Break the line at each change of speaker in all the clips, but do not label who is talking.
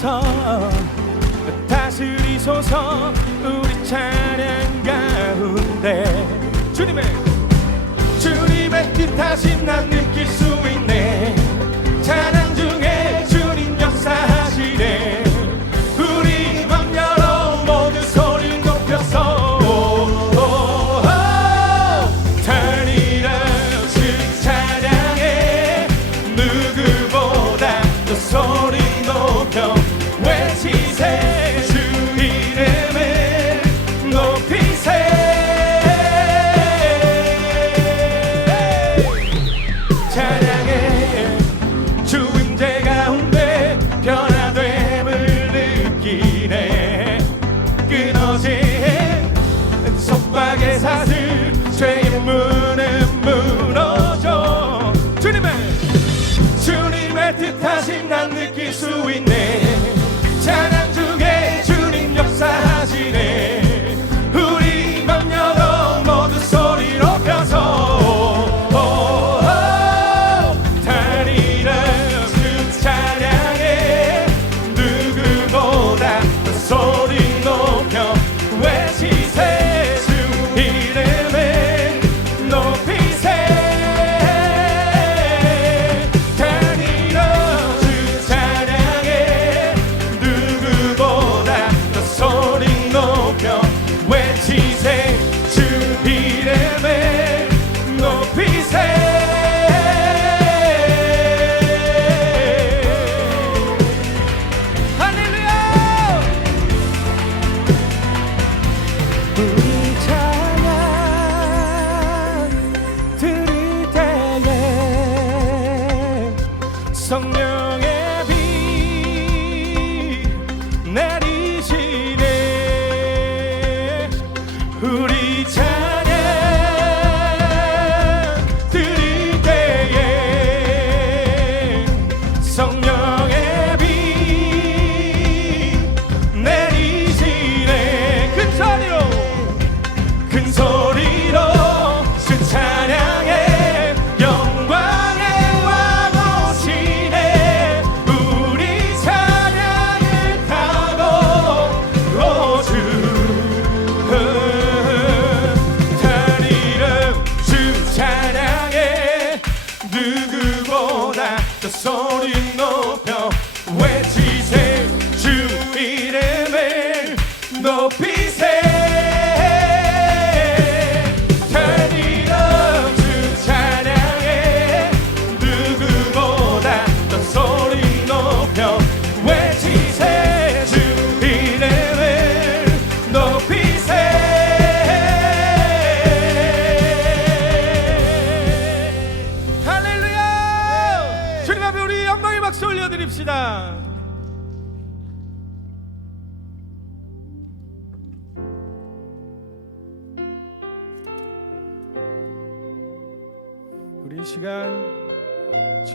주셔서 다스리소서 우리 찬양 가운데 주님의 주님의 뜻하신 하나님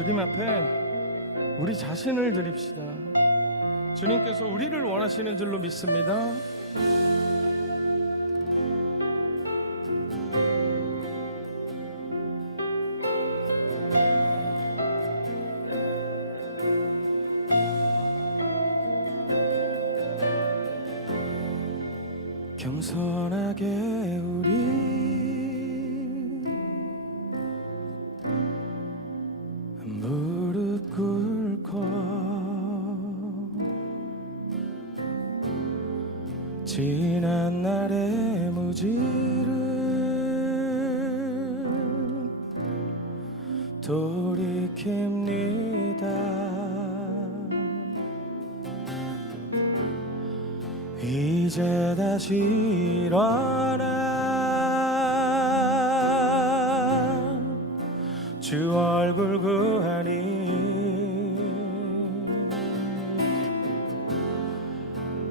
주님 앞에 우리 자신을 드립시다. 주님께서 우리를 원하시는 줄로 믿습니다. 겸손하게 우리 하나님.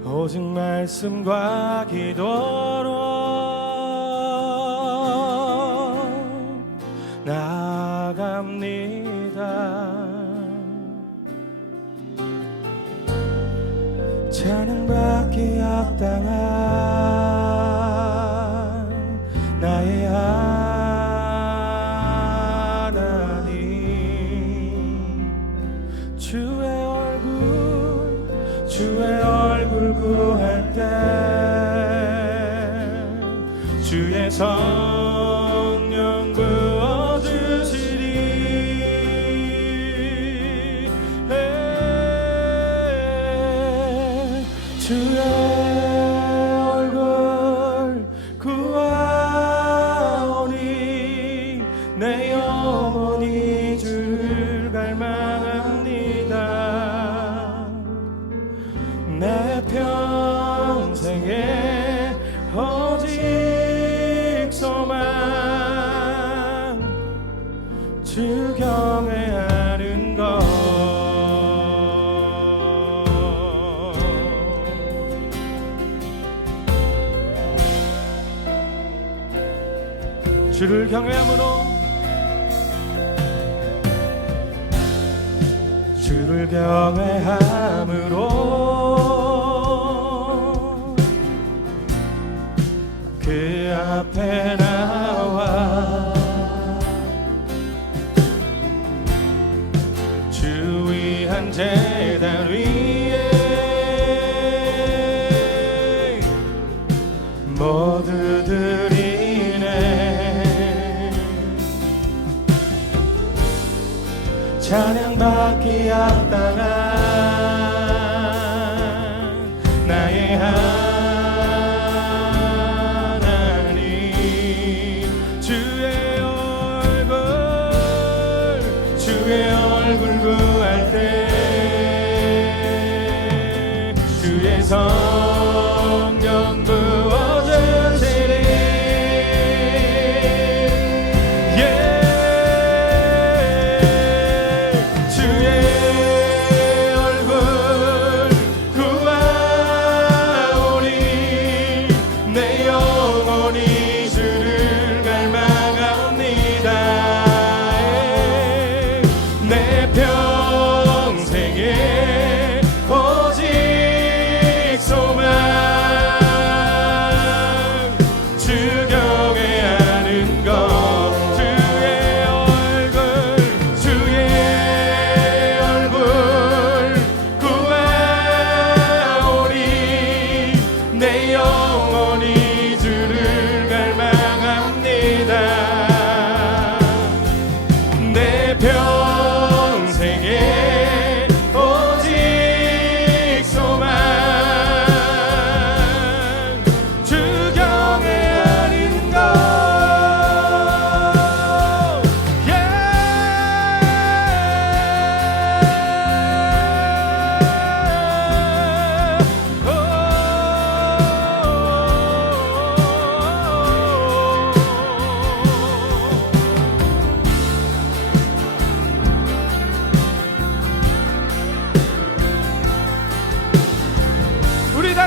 오직 말씀과 기도로 나갑니다. 찬양받기 합당한 to love. 주를 경외함으로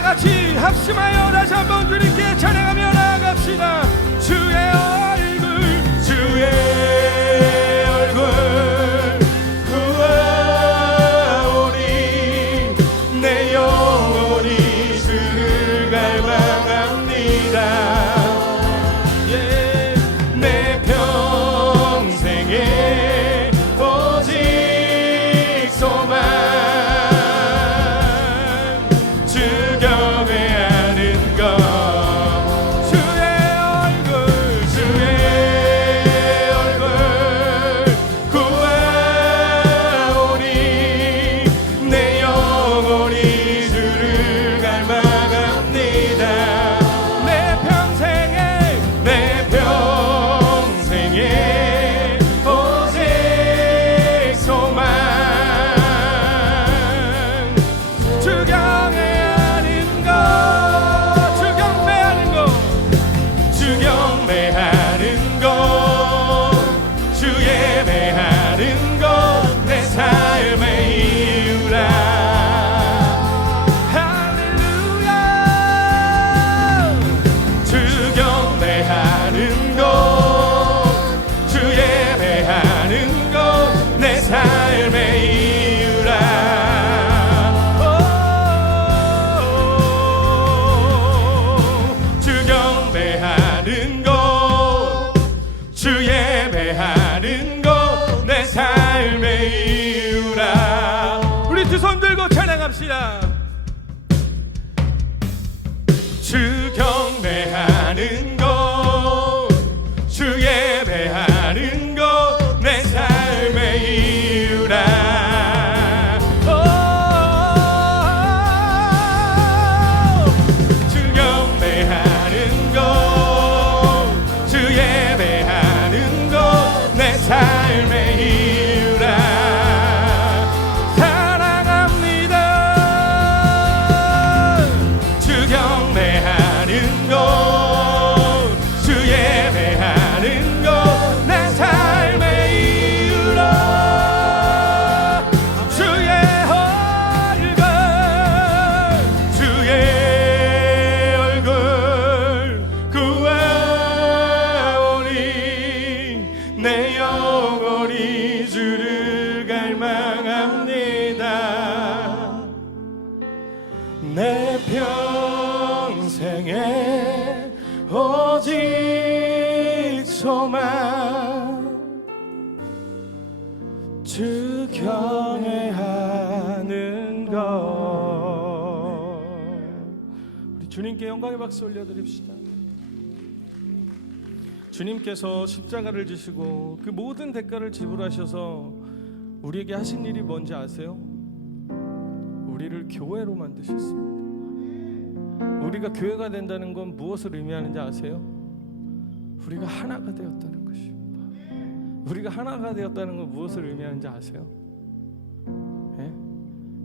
같이 합심하여 다시 한번 주님께 찬양하며 나아갑시다. 주의 얼굴 주의 영혼이 주님께 영광의 박수 올려드립시다 주님께서 십자가를 지시고 그 모든 대가를 지불하셔서 우리에게 하신 일이 뭔지 아세요? 우리를 교회로 만드셨습니다. 우리가 교회가 된다는 건 무엇을 의미하는지 아세요? 우리가 하나가 되었다는 것이요. 우리가 하나가 되었다는 건 무엇을 의미하는지 아세요? 예?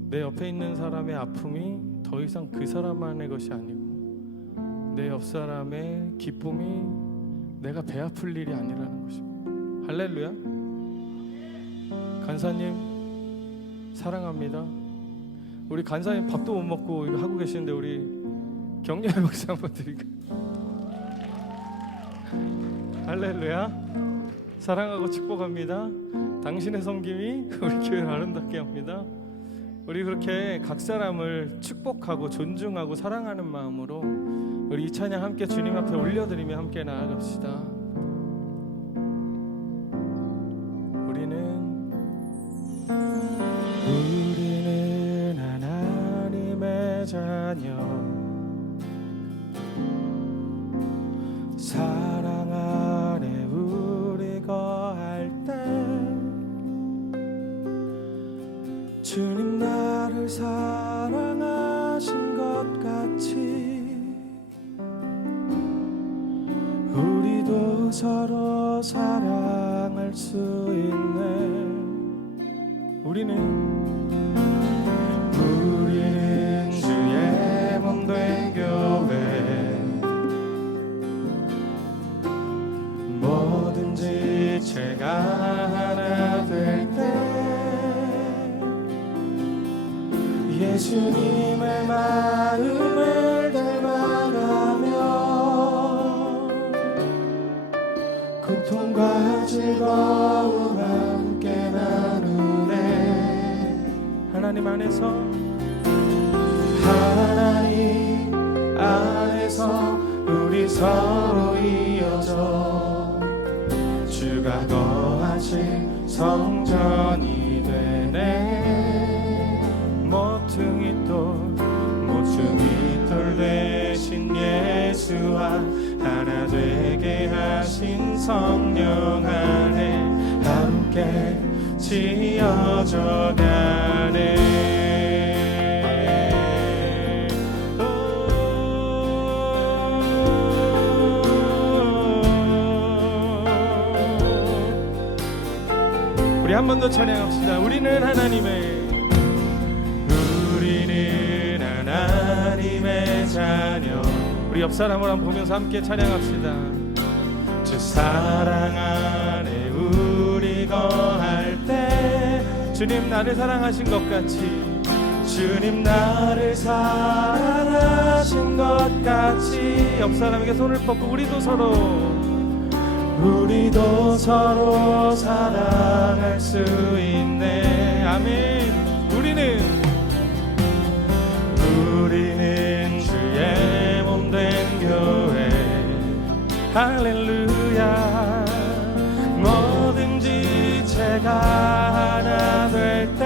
내 옆에 있는 사람의 아픔이 더 이상 그 사람만의 것이 아니고 내 옆 사람의 기쁨이 내가 배 아플 일이 아니라는 것입니다. 할렐루야. 간사님 사랑합니다. 우리 간사님 밥도 못 먹고 이거 하고 계시는데 우리 격려의 박수 한번 드릴까? 할렐루야. 사랑하고 축복합니다. 당신의 섬김이 우리 교회를 아름답게 합니다. 우리 그렇게 각 사람을 축복하고 존중하고 사랑하는 마음으로 우리 이 찬양 함께 주님 앞에 올려드리며 함께 나아갑시다. 서로 사랑할 수 있네. 우리는 안에서
하나님 안에서 우리 서로 이어져. 주가 거하신 성전이 되네.
모퉁이 돌
모퉁이 돌 대신 예수와 하나 되게 하신 성령 안에 함께 지어져 가네
한 번 더 찬양합시다. 우리는 하나님의
우리는 하나님의 자녀
우리 옆 사람을 한번 보면서 함께 찬양합시다.
주 사랑 안에 우리 거할 때
주님 나를 사랑하신 것 같이
주님 나를 사랑하신 것 같이
옆 사람에게 손을 뻗고 우리도 서로
우리도 서로 사랑할 수 있네
아멘. 우리는
우리는 주의 몸 된 교회
할렐루야.
뭐든지 제가 하나 될때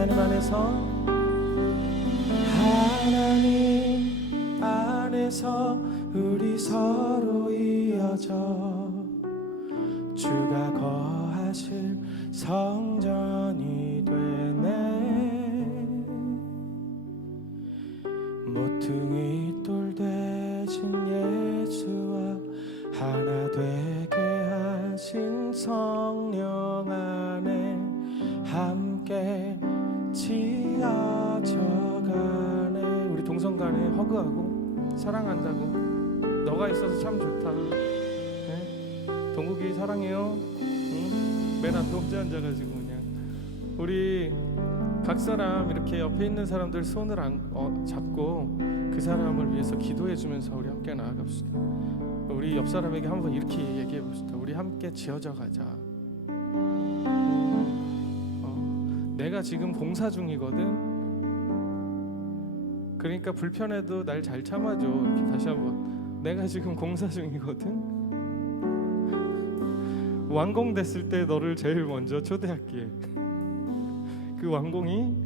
하나님 안에서
하나님 안에서 우리 서로 이어져 주가 거하실 성전
허그하고 사랑한다고 너가 있어서 참 좋다. 네? 동국이 사랑해요. 응? 맨 앞에 혼자 앉아가지고 그냥 우리 각 사람 이렇게 옆에 있는 사람들 손을 안, 어, 잡고 그 사람을 위해서 기도해주면서 우리 함께 나아갑시다. 우리 옆 사람에게 한번 이렇게 얘기해 봅시다. 우리 함께 지어져 가자. 어, 내가 지금 봉사 중이거든. 그러니까 불편해도 날 잘 참아줘. 이렇게 다시 한번. 내가 지금 공사 중이거든. 완공됐을 때 너를 제일 먼저 초대할게. 그 완공이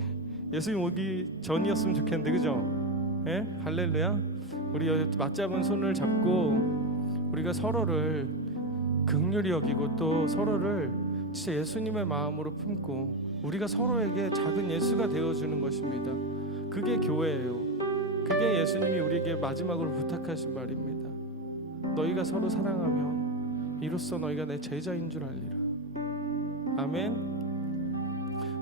예수님 오기 전이었으면 좋겠는데 그죠? 예? 할렐루야. 우리 맞잡은 손을 잡고 우리가 서로를 극률히 여기고 또 서로를 진짜 예수님의 마음으로 품고 우리가 서로에게 작은 예수가 되어 주는 것입니다. 그게 교회예요. 그게 예수님이 우리에게 마지막으로 부탁하신 말입니다. 너희가 서로 사랑하면 이로써 너희가 내 제자인 줄 알리라. 아멘.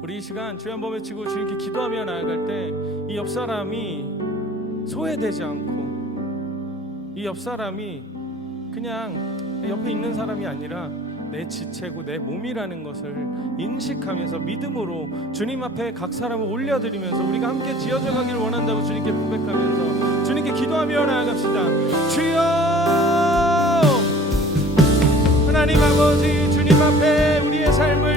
우리 이 시간 주여 한번 외치고 주님께 기도하며 나아갈 때 이 옆 사람이 소외되지 않고 이 옆 사람이 그냥 옆에 있는 사람이 아니라 내 지체고 내 몸이라는 것을 인식하면서 믿음으로 주님 앞에 각 사람을 올려드리면서 우리가 함께 지어져 가기를 원한다고 주님께 고백하면서 주님께 기도하며 나아갑시다. 주여 하나님 아버지 주님 앞에 우리의 삶을